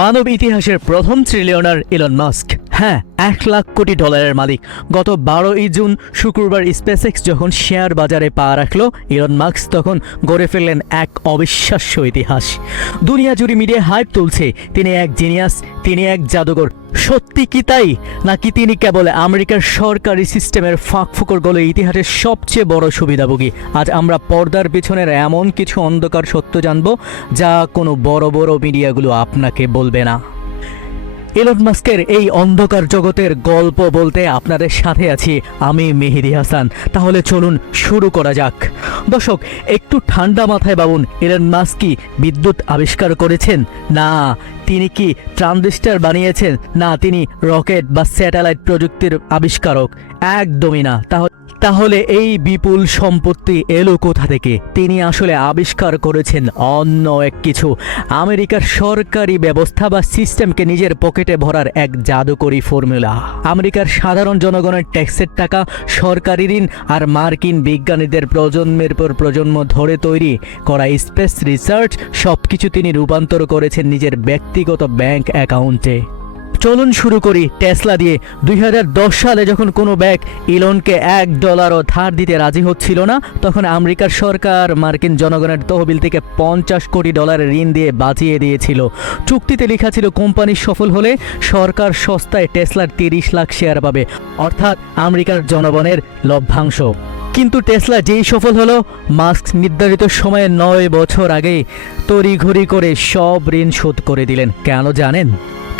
মানব ইতিহাসের প্রথম ট্রিলিয়নার Elon Musk, হ্যাঁ, $1,00,00,000 মালিক। গত 12ই জুন শুক্রবার স্পেসএক্স যখন শেয়ার বাজারে পা রাখলো, ইলন মাস্ক তখন গড়ে ফেললেন এক অবিশ্বাস্য ইতিহাস। দুনিয়া জুড়ে মিডিয়া হাইপ তুলছে তিনি এক জিনিয়াস, তিনি এক জাদুঘর। সত্যি কি তাই, নাকি তিনি কেবল আমেরিকার সরকারি সিস্টেমের ফাঁকফোকর গলে ইতিহাসের সবচেয়ে বড় সুবিধাভোগী? আজ আমরা পর্দার পিছনের এমন কিছু অন্ধকার সত্য জানব যা কোনো বড় বড় মিডিয়াগুলো আপনাকে বলবে না। ইলন মাস্কের এই অন্ধকার জগতের গল্প বলতে আপনাদের সাথে আছি আমি মেহেদি হাসান। তাহলে চলুন শুরু করা যাক। দর্শক, একটু ঠান্ডা মাথায় ভাবুন, ইলন মাস্ক কি বিদ্যুৎ আবিষ্কার করেছেন? না। তিনি কি ট্রানজিস্টর বানিয়েছেন? না। তিনি রকেট বা স্যাটেলাইট প্রযুক্তির আবিষ্কারক? একদমই না। তাহলে এই বিপুল সম্পত্তি এলো কোথা থেকে? তিনি আসলে আবিষ্কার করেছেন অন্য এক কিছু। আমেরিকার সরকারি ব্যবস্থা বা সিস্টেমকে নিজের পকেটে ভরার এক জাদুকরী ফর্মুলা। আমেরিকার সাধারণ জনগণের ট্যাক্সের টাকা, সরকারি ঋণ আর মার্কিন বিজ্ঞানীদের প্রজন্মের পর প্রজন্ম ধরে তৈরি করা স্পেস রিসার্চ, সবকিছু তিনি রূপান্তর করেছেন নিজের ব্যক্তিগত ব্যাংক অ্যাকাউন্টে। চলুন শুরু করি টেসলা দিয়ে। 2010 সালে যখন কোনো ব্যাংক ইলনকে $1ও ধার দিতে রাজি হচ্ছিল না, তখন আমেরিকার সরকার মার্কিন জনগণের তহবিল থেকে $50 কোটি ঋণ দিয়ে বাঁচিয়ে দিয়েছিল। চুক্তিতে লেখা ছিল কোম্পানি সফল হলে সরকার সস্তায় টেসলার 30 লাখ শেয়ার পাবে, অর্থাৎ আমেরিকার জনগণের লভ্যাংশ। কিন্তু টেসলা যেই সফল হলো, মাস্ক নির্ধারিত সময়ে 9 বছর আগেই তড়িঘড়ি করে সব ঋণ শোধ করে দিলেন। কেন জানেন?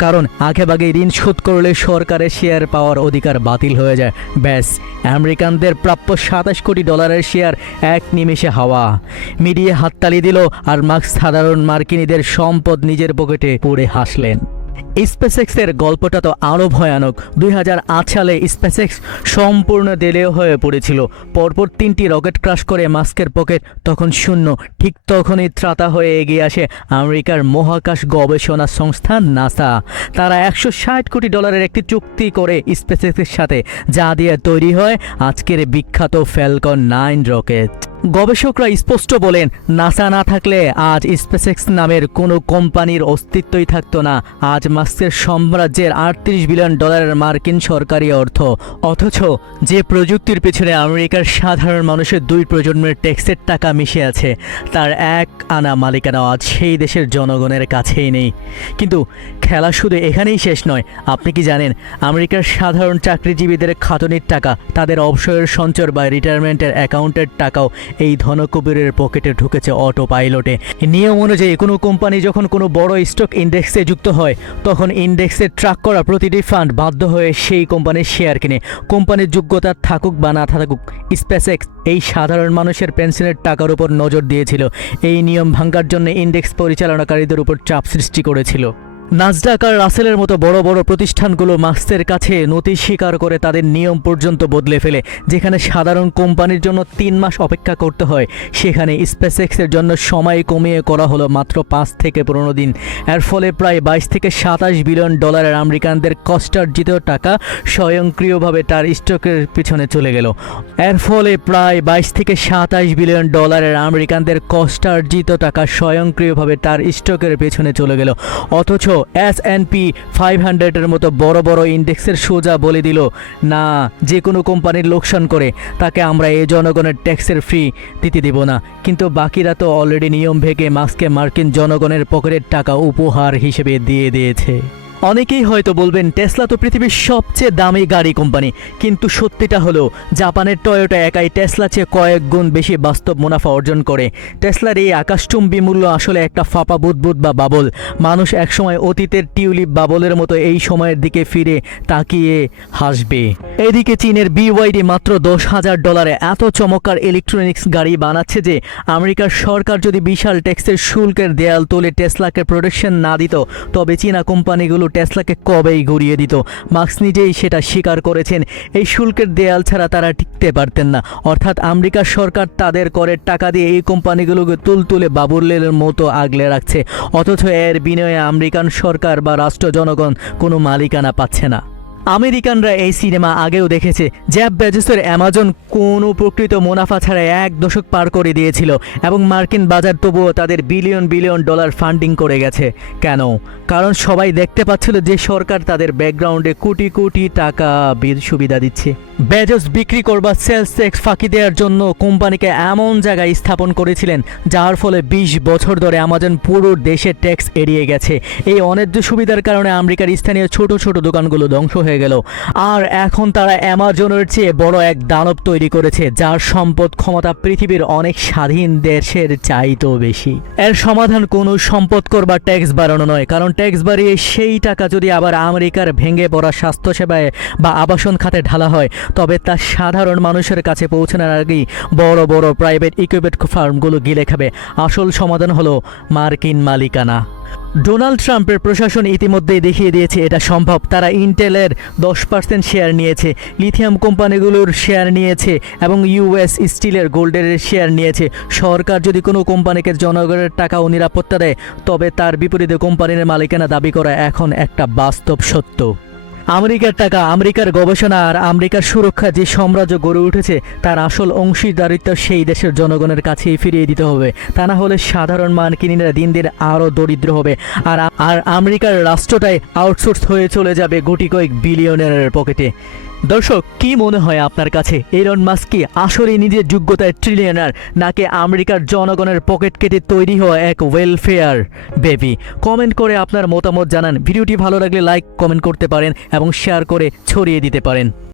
কারণ আগেভাগে ঋণ শোধ করলে সরকারের শেয়ার পাওয়ার অধিকার বাতিল হয়ে যায়। ব্যাস, আমেরিকানদের প্রাপ্য $27 কোটি শেয়ার এক নিমেষে হাওয়া। মিডিয়া হাততালি দিল আর মাস্ক সাধারণ মার্কিনীদের সম্পদ নিজের পকেটে পুরে হাসলেন। স্পেসএক্সের গল্পটা তো আরও ভয়ানক। 2008 সালে স্পেসএক্স সম্পূর্ণ দেলেও হয়ে পড়েছিল। পরপর 3টি রকেট ক্রাশ করে মাস্কের পকেট তখন শূন্য। ঠিক তখনই ত্রাতা হয়ে এগিয়ে আসে আমেরিকার মহাকাশ গবেষণা সংস্থা নাসা। তারা $160 কোটি একটি চুক্তি করে স্পেসএক্সের সাথে, যা দিয়ে তৈরি হয় আজকের বিখ্যাত ফ্যালকন 9 রকেট। গবেষকরা স্পষ্ট বলেন, নাসা না থাকলে আজ স্পেসএক্স নামের কোনো কোম্পানির অস্তিত্বই থাকতো না। আজ মাস্কের সাম্রাজ্যের $38 বিলিয়ন মার্কিন সরকারি অর্থ। অথচ যে প্রযুক্তির পেছনে আমেরিকার সাধারণ মানুষের 2 প্রজন্মের ট্যাক্সের টাকা মিশে আছে, তার এক আনা মালিকানা আজ সেই দেশের জনগণের কাছেই নেই। কিন্তু খেলা শুধু এখানেই শেষ নয়। আপনি কি জানেন, আমেরিকার সাধারণ চাকরিজীবীদের খাটনির টাকা, তাদের অবসরের সঞ্চয় বা রিটায়ারমেন্টের অ্যাকাউন্টের টাকাও এই ধনকুবেরের পকেটে ঢুকেছে অটো পাইলটে। নিয়ম অনুযায়ী কোনো কোম্পানি যখন কোনো বড় স্টক ইন্ডেক্সে যুক্ত হয়, তখন ইন্ডেক্সে ট্র্যাক করা প্রতিটি ফান্ড বাধ্য হয়ে সেই কোম্পানির শেয়ার কিনে, কোম্পানির যোগ্যতা থাকুক বা না থাকুক। স্পেসএক্স এই সাধারণ মানুষের পেনশনের টাকার উপর নজর দিয়েছিল। এই নিয়ম ভাঙার জন্য ইন্ডেক্স পরিচালনাকারীদের উপর চাপ সৃষ্টি করেছিল। নাসডাক আর রাসেলের মতো বড় বড় প্রতিষ্ঠানগুলো মাস্কের কাছে নথি স্বীকার করে তাদের নিয়ম পর্যন্ত বদলে ফেলে। যেখানে সাধারণ কোম্পানির জন্য 3 মাস অপেক্ষা করতে হয়, সেখানে স্পেসএক্সের জন্য সময় কমিয়ে করা হলো মাত্র 5 থেকে 15 দিন। এর ফলে প্রায় $22 থেকে $27 বিলিয়ন আমেরিকানদের কষ্টার্জিত টাকা স্বয়ংক্রিয়ভাবে তার স্টকের পিছনে চলে গেল। এর ফলে প্রায় $22 থেকে $27 বিলিয়ন আমেরিকানদের কষ্টার্জিত টাকা স্বয়ংক্রিয়ভাবে তার স্টকের পেছনে চলে গেল। অথচ S&P 500-এর মতো বড় বড় ইন্ডেক্সের সোজা বলে দিল, না, যে কোনো কোম্পানির লোকসান করে তাকে আমরা এই জনগণের ট্যাক্সের ফ্রি দিতে দেব না। কিন্তু বাকিরা তো অলরেডি নিয়ম ভেঙে মাস্ককে মার্কিন জনগণের পকেটের টাকা উপহার হিসেবে দিয়ে দিয়েছে। অনেকেই হয়তো বলবেন, টেসলা তো পৃথিবীর সবচেয়ে দামি গাড়ি কোম্পানি। কিন্তু সত্যিটা হলো, জাপানের টয়োটা একাই টেসলা চেয়ে কয়েক গুণ বেশি বাস্তব মুনাফা অর্জন করে। টেসলার এই আকাশচুম্বী মূল্য আসলে একটা ফাঁপা বুদবুদ বা বাবল। মানুষ একসময় অতীতের টিউলিপ বাবলের মতো এই সময়ের দিকে ফিরে তাকিয়ে হাসবে। এদিকে চীনের BYD মাত্র $10,000 এত চমৎকার ইলেকট্রনিক্স গাড়ি বানাচ্ছে যে আমেরিকার সরকার যদি বিশাল ট্যাক্সের শুল্কের দেয়াল তুলে টেসলাকে প্রোটেকশন না দিত, তবে চীনা কোম্পানিগুলো টেসলাকে কবেই গড়িয়ে দিত। মাস্ক নিজেই সেটা স্বীকার করেছেন। এই শুল্কের দেয়াল ছাড়া তারা টিকতে পারতেন না। অর্থাৎ আমেরিকার সরকার তাদের করের টাকা দিয়ে এই কোম্পানিগুলোকে তুলতুলে বাবুলের মতো আগলে রাখছে। অথচ এর বিনিময়ে আমেরিকান সরকার বা রাষ্ট্র জনগণ কোনো মালিকানা পাচ্ছে না। আমেরিকানরা এই সিনেমা আগেও দেখেছে। জেফ বেজোসের অ্যামাজন কোনো প্রকৃত মুনাফা ছাড়া 1 দশক পার করে দিয়েছিল এবং মার্কিন বাজার তবুও তাদের বিলিয়ন বিলিয়ন ডলার ফান্ডিং করে গেছে। কেন? কারণ সবাই দেখতে পাচ্ছিল যে সরকার তাদের ব্যাকগ্রাউন্ডে কোটি কোটি টাকা সুবিধা দিচ্ছে। বেজোস বিক্রি করবার সেলস ট্যাক্স ফাঁকি দেওয়ার জন্য কোম্পানিকে এমন জায়গায় স্থাপন করেছিলেন যার ফলে 20 বছর ধরে অ্যামাজন পুরো দেশের ট্যাক্স এড়িয়ে গেছে। এই অন্যায্য সুবিধার কারণে আমেরিকার স্থানীয় ছোট ছোট দোকানগুলো ধ্বংস হয়ে গেল। আর এখন তারা অ্যামাজনের চেয়ে বড় এক দানব তৈরি করেছে যার সম্পদ ক্ষমতা পৃথিবীর অনেক স্বাধীন দেশের চাইতেও বেশি। এর সমাধান কোনো সম্পদ কর বা ট্যাক্স বাড়ানো নয়, কারণ ট্যাক্স বাড়িয়ে সেই টাকা যদি আবার আমেরিকার ভেঙে পড়া স্বাস্থ্যসেবায় বা আবাসন খাতে ঢালা হয় তবে তা সাধারণ মানুষের কাছে পৌঁছানোর আগেই বড় বড় প্রাইভেট ইকুইপমেন্ট ফার্মগুলো গিলে খাবে। আসল সমাধান হলো মার্কিন মালিকানা। ডোনাল্ড ট্রাম্পের প্রশাসন ইতিমধ্যেই দেখিয়ে দিয়েছে এটা সম্ভব। তারা ইন্টেলের 10% শেয়ার নিয়েছে, লিথিয়াম কোম্পানিগুলোর শেয়ার নিয়েছে এবং ইউএস স্টিলের গোল্ডের শেয়ার নিয়েছে। সরকার যদি কোনো কোম্পানিকে জনগণের টাকা ও নিরাপত্তা দেয় তবে তার বিপরীতে কোম্পানির মালিকানা দাবি করা এখন একটা বাস্তব সত্য। আমেরিকার টাকা, আমেরিকার গবেষণা আর আমেরিকার সুরক্ষা যে সাম্রাজ্য গড়ে উঠেছে তার আসল অংশীদারিত্ব সেই দেশের জনগণের কাছেই ফিরিয়ে দিতে হবে। তা না হলে সাধারণ মার্কিনীরা দিন দিন আরও দরিদ্র হবে আর আমেরিকার রাষ্ট্রটাই আউটসোর্স হয়ে চলে যাবে গুটি কয়েক বিলিয়নারের পকেটে। দর্শক, কি মনে হয় আপনার কাছে? ইলন মাস্ক কি আসলে নিজের যোগ্যতায় ট্রিলিয়নার, নাকি আমেরিকার জনগণের পকেট কেটে তৈরি হওয়া এক ওয়েলফেয়ার বেবি? কমেন্ট করে আপনার মতামত জানান। ভিডিওটি ভালো লাগলে লাইক কমেন্ট করতে পারেন এবং শেয়ার করে ছড়িয়ে দিতে পারেন।